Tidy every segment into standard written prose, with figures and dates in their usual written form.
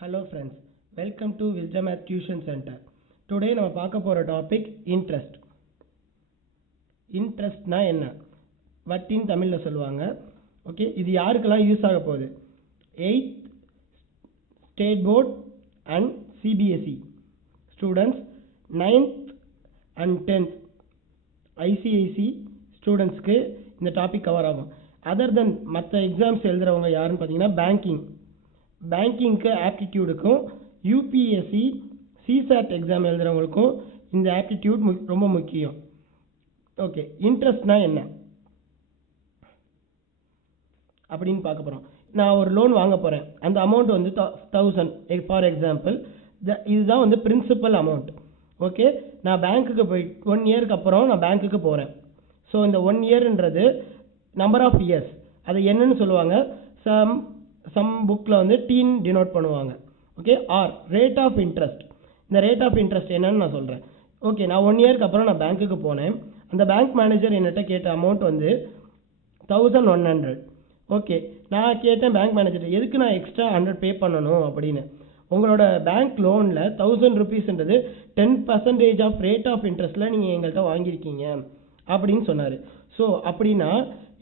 Hello friends, welcome to Wisdom Math Tuition Center. Today நம்ம பார்க்க போற டாபிக் இன்ட்ரெஸ்ட். இன்ட்ரெஸ்ட்னா என்ன? வட்டின்னு தமிழ்ல சொல்லுவாங்க. ஓகே, இது யாருக்கெல்லாம் யூஸ் ஆக போகுது? 8th state board and CBSE students, 9th and 10th ICSE ஸ்டூடெண்ட்ஸ்க்கு இந்த டாபிக் கவர் ஆகும். அதர் தென் மற்ற எக்ஸாம்ஸ் எழுதுறவங்க யாருன்னு பார்த்தீங்கன்னா பேங்கிங்க்கு ஆப்டிடியூடுக்கும் யூபிஎஸ்சி சிசாட் எக்ஸாம் எழுதுறவங்களுக்கும் இந்த ஆப்டிடியூட் ரொம்ப முக்கியம். ஓகே, இன்ட்ரெஸ்ட்னா என்ன அப்படின்னு பார்க்க போகிறோம். நான் ஒரு லோன் வாங்க போகிறேன், அந்த அமௌண்ட் வந்து 1000 ஃபார் எக்ஸாம்பிள். இதுதான் வந்து பிரின்சிபல் அமௌண்ட். ஓகே, நான் பேங்க்குக்கு போய் 1 இயருக்கு அப்புறம் நான் பேங்க்குக்கு போகிறேன். ஸோ இந்த 1 இயர்ன்றது நம்பர் ஆஃப் இயர்ஸ், அது என்னன்னு சொல்லுவாங்க, சம் புக்கில் வந்து டீன் டினோட் பண்ணுவாங்க. Okay, R rate of interest. இந்த ரேட் ஆஃப் இன்ட்ரெஸ்ட் என்னன்னு நான் சொல்கிறேன். ஓகே, நான் 1 இயருக்கு அப்புறம் நான் பேங்க்குக்கு போனேன். அந்த பேங்க் மேனேஜர் என்கிட்ட கேட்ட அமௌண்ட் வந்து 1100. ஓகே, நான் கேட்டேன் பேங்க் மேனேஜர், எதுக்கு நான் எக்ஸ்ட்ரா 100 பே பண்ணணும் அப்படின்னு. உங்களோட பேங்க் லோனில் 1000 ருபீஸ்ன்றது 10% ஆஃப் ரேட் ஆஃப் இன்ட்ரெஸ்ட்டில் நீங்கள் எங்கள்கிட்ட வாங்கியிருக்கீங்க அப்படின்னு சொன்னார். ஸோ அப்படின்னா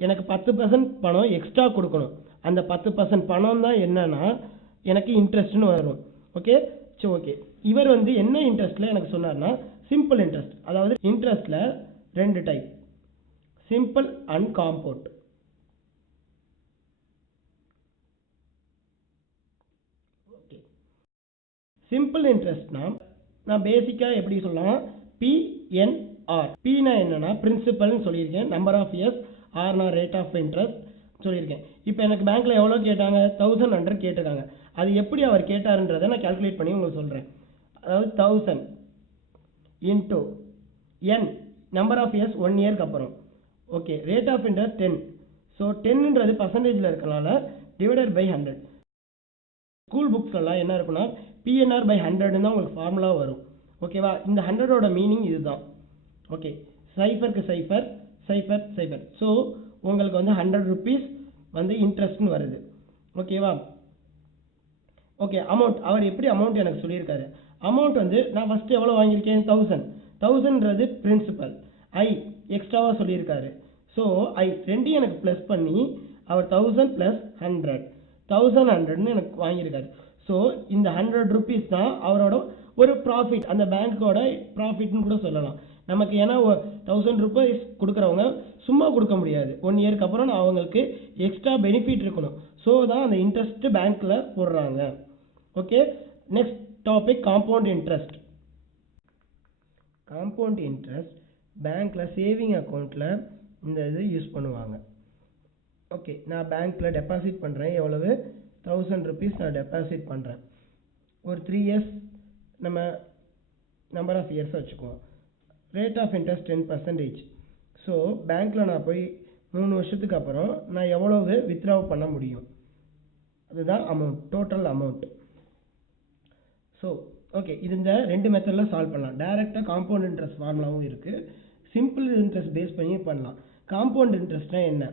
எனக்கு 10% பணம் எக்ஸ்ட்ரா கொடுக்கணும். அந்த 10% பணம் தான் என்னன்னா எனக்கு இன்ட்ரெஸ்ட்னு வரும். ஓகே, ஸோ ஓகே, இவர் வந்து என்ன இன்ட்ரெஸ்ட்டில் எனக்கு சொன்னார்னா சிம்பிள் இன்ட்ரெஸ்ட். அதாவது இன்ட்ரெஸ்ட்டில் 2 type, simple and compound. Okay, simple இன்ட்ரெஸ்ட்னா நான் பேசிக்காக எப்படி சொல்லலாம், பிஎன்ஆர். பினா என்னன்னா பிரின்சிபல்னு சொல்லியிருக்கேன், நம்பர் ஆஃப் இயர்ஸ். ஆர்னா ரேட் ஆஃப் இன்ட்ரெஸ்ட் சொல்லியிருக்கேன். இப்போ எனக்கு பேங்க்கில் எவ்வளோ கேட்டாங்க, 1100 கேட்டிருக்காங்க. அது எப்படி அவர் கேட்டாருன்றதை நான் கால்குலேட் பண்ணி உங்களுக்கு சொல்கிறேன். அதாவது 1000 into N number of years 1 இயருக்கு அப்புறம். Okay, rate of interest 10. So 10ன்றது பர்சன்டேஜில் இருக்கனால டிவைடட் பை 100. ஸ்கூல் புக்ஸ்லாம் என்ன இருக்குன்னா பிஎன்ஆர் பை 100 தான் உங்களுக்கு ஃபார்முலா வரும். ஓகேவா, இந்த 100ஓட மீனிங் இதுதான். ஓகே, சைஃபருக்கு சைஃபர், சைஃபர் சைஃபர். ஸோ உங்களுக்கு வந்து 100 ருபீஸ் வந்து இன்ட்ரெஸ்ட்னு வருது. ஓகேவா. ஓகே, அமௌண்ட் அவர் எப்படி அமௌண்ட் எனக்கு சொல்லியிருக்காரு. அமௌண்ட் வந்து நான் ஃபஸ்ட்டு எவ்வளோ வாங்கியிருக்கேன், 1000ன்றது பிரின்சிபல். ஐ எக்ஸ்ட்ராவாக சொல்லியிருக்காரு. ஸோ ஐ ரெண்டையும் எனக்கு ப்ளஸ் பண்ணி அவர் 1000 + 100 1100ன்னு எனக்கு வாங்கியிருக்காரு. ஸோ இந்த 100 ருபீஸ் தான் அவரோட ஒரு ப்ராஃபிட், அந்த பேங்க்கோட ப்ராஃபிட்னு கூட சொல்லலாம் நமக்கு. ஏன்னா 1000 ருபீஸ் கொடுக்குறவங்க சும்மா கொடுக்க முடியாது. 1 இயருக்கு அப்புறம் நான் அவங்களுக்கு எக்ஸ்ட்ரா பெனிஃபிட் இருக்கணும். ஸோ தான் அந்த இன்ட்ரெஸ்ட் பேங்க்கில் போடுறாங்க. Okay, next topic compound interest. Compound interest பேங்க்கில் சேவிங் அக்கௌண்ட்டில் இந்த இது யூஸ் பண்ணுவாங்க. ஓகே, நான் பேங்க்கில் டெபாசிட் பண்ணுறேன், எவ்வளவு 1000 ருபீஸ் நான் டெபாசிட் பண்ணுறேன். ஒரு 3 இயர்ஸ் நம்ம நம்பர் ஆஃப் இயர்ஸ் வச்சுக்குவோம். Rate of interest 10%. ஸோ பேங்க்கில் நான் போய் 3 வருஷத்துக்கு அப்புறம் நான் எவ்வளவு வித்ட்ராவ் பண்ண முடியும், அதுதான் amount, total amount. So okay, இது இந்த 2 மெத்தடில் சால்வ் பண்ணலாம். டைரெக்டாக காம்பவுண்ட் இன்ட்ரெஸ்ட் ஃபார்முலாவும் இருக்குது, சிம்பிள் இன்ட்ரெஸ்ட் பேஸ் பண்ணி பண்ணலாம். காம்பவுண்ட் இன்ட்ரெஸ்ட்னா என்ன,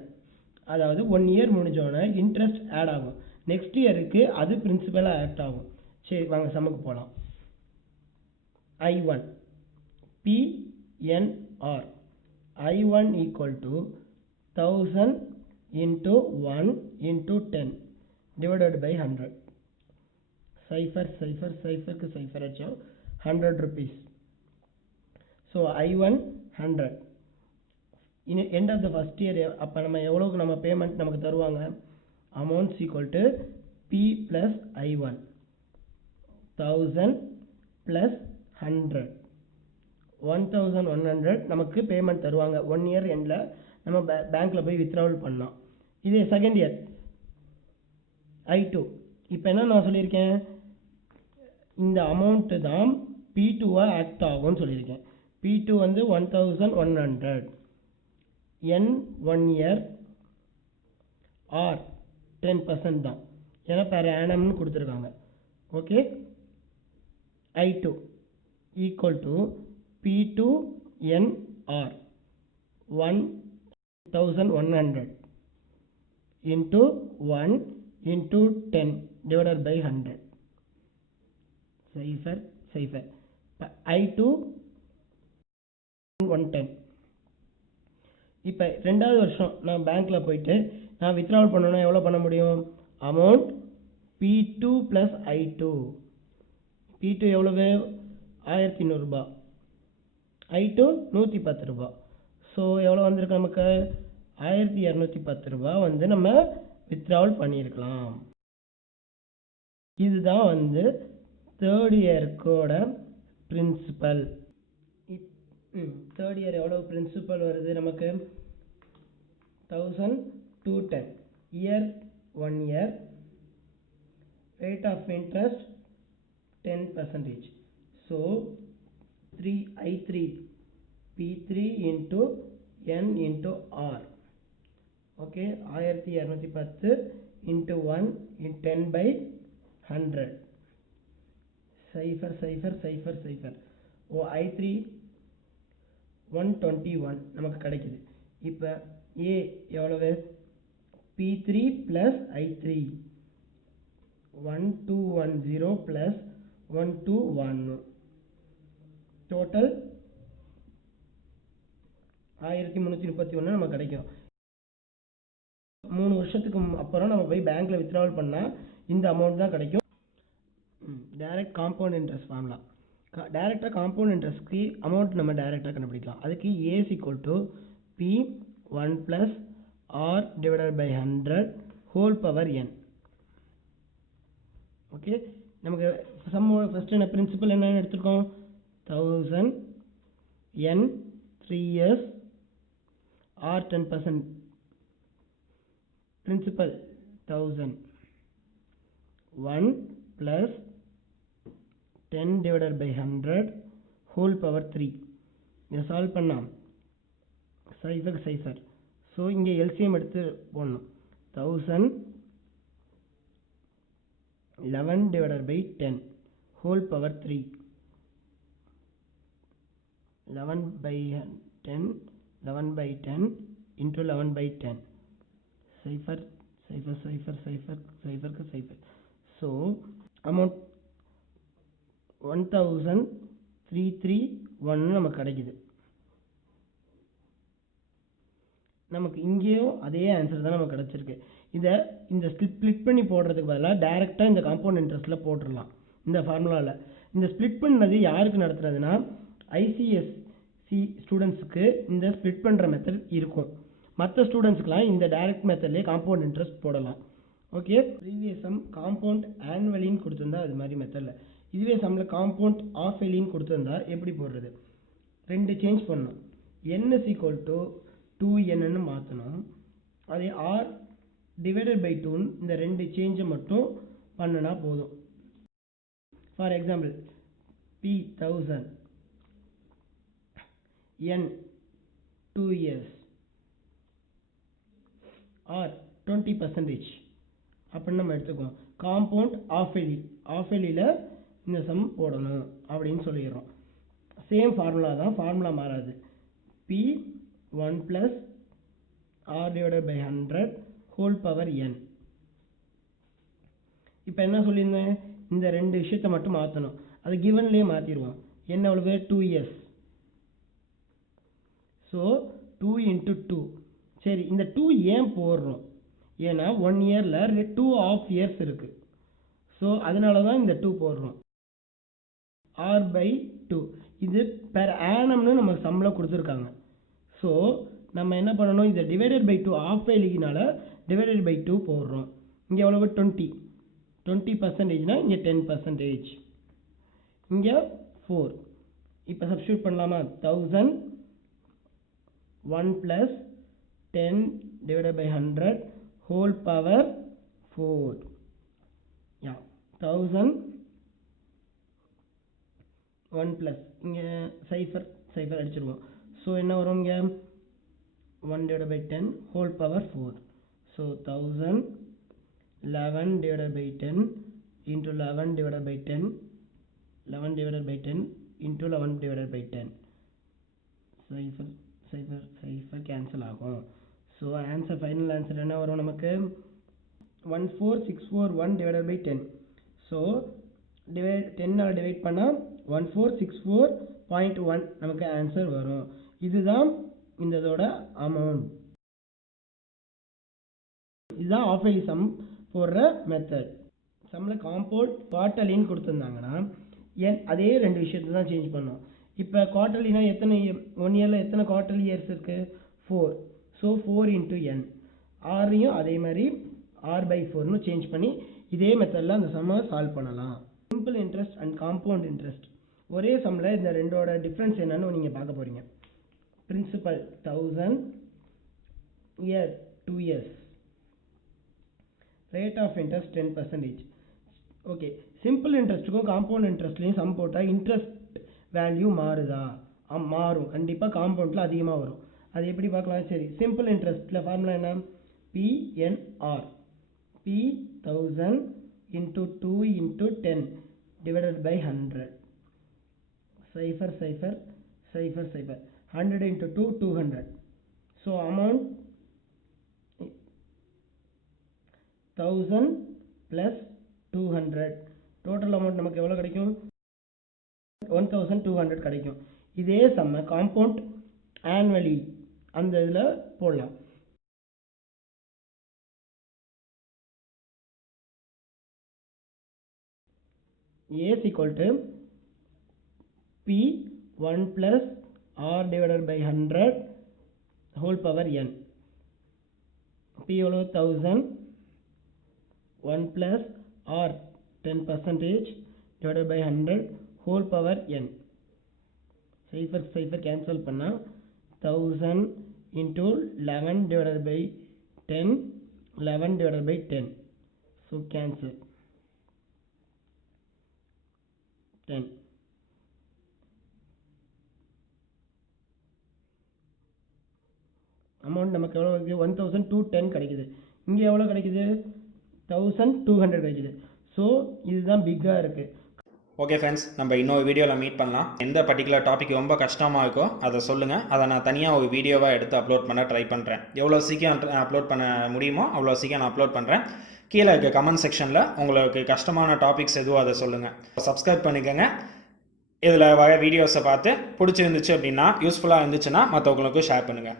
அதாவது 1 இயர் முடிஞ்சோடனே இன்ட்ரெஸ்ட் ஆட் ஆகும், நெக்ஸ்ட் இயருக்கு அது பிரின்சிபலாக ஆக்ட் ஆகும். சரி வாங்க சம்முக்கு போகலாம். I1 PNR. I1 equal to 1000 into 1 into 10 divided by 100. Cipher cipher சைஃபருக்கு சைஃபர் அடிச்சோம், 100 rupees. So I1 100. End of the first year அப்போ நம்ம எவ்வளோக்கு நம்ம பேமெண்ட் நமக்கு தருவாங்க, amounts equal to P + I1, 1000 + 100, 1100 நமக்கு பேமெண்ட் தருவாங்க. 1 இயர் எண்டில் நம்ம பேங்க்கில் போய் வித்ட்ராவல் பண்ணலாம். இதே செகண்ட் இயர் I2. இப்போ என்ன நான் சொல்லியிருக்கேன், இந்த அமௌண்ட்டு தான் P2வாக ஆக்ட் ஆகும்னு சொல்லியிருக்கேன். P2 வந்து 1100. என் 1 இயர் ஆர் 10% தான், ஏன்னா பெர் ஆனம்னு கொடுத்துருக்காங்க. Okay, I2 equal to P2NR 1100 into 1 into 10 divided by 100. Cipher cipher I2 110. இப்போ 2வது வருஷம் நான் பேங்க்கில் போயிட்டு நான் வித்ட்ராவல் பண்ணணும்னா எவ்வளோ பண்ண முடியும்? Amount P2 + I2. P2 எவ்வளவு? 1200 ரூபாய், I2 110 ரூபாய். ஸோ எவ்வளோ வந்திருக்கு நமக்கு? 1210 ரூபாய் வந்து நம்ம வித்ட்ராவல் பண்ணியிருக்கலாம். இதுதான் வந்து தேர்ட் இயர்க்கோட பிரின்சிபல். தேர்ட் இயர் எவ்வளோ பிரின்சிபல் வருது நமக்கு? 1210. Year 1 year, rate of interest 10%. So I3 P3 into N into R. Okay, 1210 into 1 in 10/100. Cipher. O I3 121 நமக்கு கிடைக்குது. இப்போ A எவ்வளவு? P3 plus I3 1210 plus 121 total 1331 நமக்கு கிடைக்கும். 3 வருஷத்துக்கு அப்புறம் நம்ம போய் பேங்க்கில் வித்ட்ராவல் பண்ணால் இந்த அமௌண்ட் தான் கிடைக்கும். Direct compound interest formula. டைரெக்டாக காம்பவுண்ட் இன்ட்ரெஸ்ட்க்கு அமௌண்ட் நம்ம டைரெக்டாக கண்டுபிடிக்கலாம். அதுக்கு A = P1 + R/100 whole power n. Okay, நமக்கு ஃபஸ்ட்டு என்ன பிரின்சிபல் என்னன்னு எடுத்துருக்கோம்? 1000 n 3 years R 10%. Principal 1000 1 + 10/100 whole power 3. இதை சால்வ் பண்ணலாம். சைஃபர். ஸோ இங்கே எல்சிஎம் எடுத்து போடணும். 1000 11/10 whole power 3. 11/10 11/10 into 11/10. Cipher. So amount 1331 நமக்கு கிடைக்குது. நமக்கு இங்கேயும் அதே ஆன்சர் தான் நமக்கு கிடச்சிருக்கு. இந்த ஸ்ப்ளிட் பண்ணி போடுறதுக்கு பதிலாக டைரெக்டாக இந்த காம்பவுண்ட் இன்ட்ரெஸ்ட்டில் போட்டுடலாம். இந்த ஃபார்முலாவில் இந்த ஸ்ப்ளிட் பண்ணது யாருக்கு நடத்துறதுன்னா ஐசிஎஸ்சி ஸ்டூடெண்ட்ஸுக்கு இந்த ஸ்ப்ளிட் பண்ணுற மெத்தட் இருக்கும். மற்ற ஸ்டூடெண்ட்ஸுக்கெலாம் இந்த டைரக்ட் மெத்தட்லேயே காம்பவுண்ட் இன்ட்ரெஸ்ட் போடலாம். ஓகே, ப்ரீவியஸ் சம் காம்பவுண்ட் ஆனுவலின்னு கொடுத்துருந்தா அது மாதிரி மெத்தடில், இதுவே சம்மில் காம்பவுண்ட் ஆஃப் எலின்னு கொடுத்துருந்தா எப்படி போடுறது? 2 சேஞ்ச் பண்ணணும். n = 2n மாற்றணும். அதே R/2 இந்த 2 சேஞ்சை மட்டும் பண்ணினா போதும். For example P1000 n 2 years R 20% அப்படின்னு நம்ம எடுத்துக்குவோம். காம்பவுண்ட் ஆஃப் எலியில் இந்த சம் போடணும் அப்படின்னு சொல்லிடுறோம். சேம் ஃபார்முலா தான், ஃபார்முலா மாறாது. P1 + R/100 whole power n. இப்போ என்ன சொல்லியிருந்தேன்? இந்த 2 விஷயத்தை மட்டும் மாற்றணும். அது கிவன்லேயே மாற்றிடுவோம். என்ன எவ்வளவு? 2 years. ஸோ 2 × 2. சரி, இந்த 2 ஏன் போடுறோம்? ஏன்னா 1 இயரில் 2.5 years இருக்குது. ஸோ அதனால தான் இந்த 2 போடுறோம். R/2 இது பெர் ஆனம்னு நம்ம சம்மில் கொடுத்துருக்காங்க. ஸோ நம்ம என்ன பண்ணணும்? இதை /2 ஆஃப் எலினால /2 போடுறோம். இங்கே எவ்வளவு? 20%. இங்கே 10%. இங்கே 4. இப்போ சப்ஸ்டியூட் பண்ணலாமா? 1000 1 + 10/100 ஹோல் பவர் 4. 1000 1 + இங்கே சைஃபர் அடிச்சிருவோம். ஸோ என்ன வரும்? இங்கே 1/10 whole power 4. So 1000 11/10 into 11/10 11/10 into 11/10 cipher cancel ஆகும். ஸோ ஆன்சர், ஃபைனல் ஆன்சர் என்ன வரும் நமக்கு? 14641/10. ஸோ 10ஆல் டிவைட் பண்ணால் 1464.1 நமக்கு ஆன்சர் வரும். இதுதான் இந்த இதோட அமௌண்ட். இதுதான் ஆஃப் இயர்லி சம் போடுற மெத்தட். சம்மில் காம்பவுண்ட் குவார்ட்டர்லின்னு கொடுத்துருந்தாங்கன்னா அதே ரெண்டு விஷயத்தை தான் சேஞ்ச் பண்ணோம். இப்போ குவார்ட்டர்லினா எத்தனை 1 இயரில் எத்தனை குவார்ட்டர்லி இயர்ஸ் இருக்குது? 4. So 4 into n. ஆரையும் அதே மாதிரி r/4னு சேஞ்ச் பண்ணி இதே மெத்தடில் அந்த சம்மை சால்வ் பண்ணலாம். Simple interest and compound interest ஒரே சம்மில் இந்த ரெண்டோட டிஃப்ரென்ஸ் என்னன்னு நீங்கள் பார்க்க போகிறீங்க. Principal 1000, year 2 years, rate of interest 10%. Okay, simple இன்ட்ரெஸ்ட்டுக்கும் காம்பவுண்ட் இன்ட்ரெஸ்ட்லையும் சம் போட்டால் இன்ட்ரெஸ்ட் வேல்யூ மாறுதா? மாறும். கண்டிப்பாக காம்பவுண்டில் அதிகமாக வரும். அது எப்படி பார்க்கலாம்? சரி, சிம்பிள் இன்ட்ரெஸ்ட்டில் ஃபார்முலா என்ன? PNR. P 1000 into 2 into 10 divided by 100. 0 0 0 0. 100 into 2 200. So amount 1000 plus 200. Total amount நமக்கு எவ்வளோ கிடைக்கும்? 1200 கிடைக்கும். இதே சம்ம காம்பவுண்ட் ஆனுவலி அந்த இதில் போடலாம். A is equal to P1 plus R divided by 100 whole power n. P எவ்வளோ? 1000. 1 plus R 10% divided by 100 whole power n. 0 0 cancel பண்ணா 1000 into 11 divided by 10, 11 divided by 10. So cancel 10. Amount நமக்கு எவ்வளோ இருக்குது? 1210 கிடைக்குது. இங்கே எவ்வளோ கிடைக்குது? 1200 கிடைக்குது. ஸோ இதுதான் பிக்காக இருக்குது. ஓகே ஃப்ரெண்ட்ஸ், நம்ம இன்னொரு வீடியோவில் மீட் பண்ணலாம். எந்த பர்டிகுலர் டாபிக் ரொம்ப கஷ்டமாக இருக்கோ அதை சொல்லுங்கள். அதை நான் தனியாக ஒரு வீடியோவாக எடுத்து அப்லோட் பண்ண ட்ரை பண்ணுறேன். எவ்வளோ சீக்கிரம் அப்லோட் பண்ண முடியுமோ அவ்வளோ சீக்கிரம் நான் அப்லோட் பண்ணுறேன். கீழே இருக்க கமெண்ட் செக்ஷனில் உங்களுக்கு கஷ்டமான டாபிக்ஸ் எதுவும் அதை சொல்லுங்கள். சப்ஸ்கிரைப் பண்ணிக்கோங்க. இதில் வர வீடியோஸை பார்த்து பிடிச்சிருந்துச்சு அப்படின்னா, யூஸ்ஃபுல்லாக இருந்துச்சுன்னா மற்றவங்களுக்கும் ஷேர் பண்ணுங்கள்.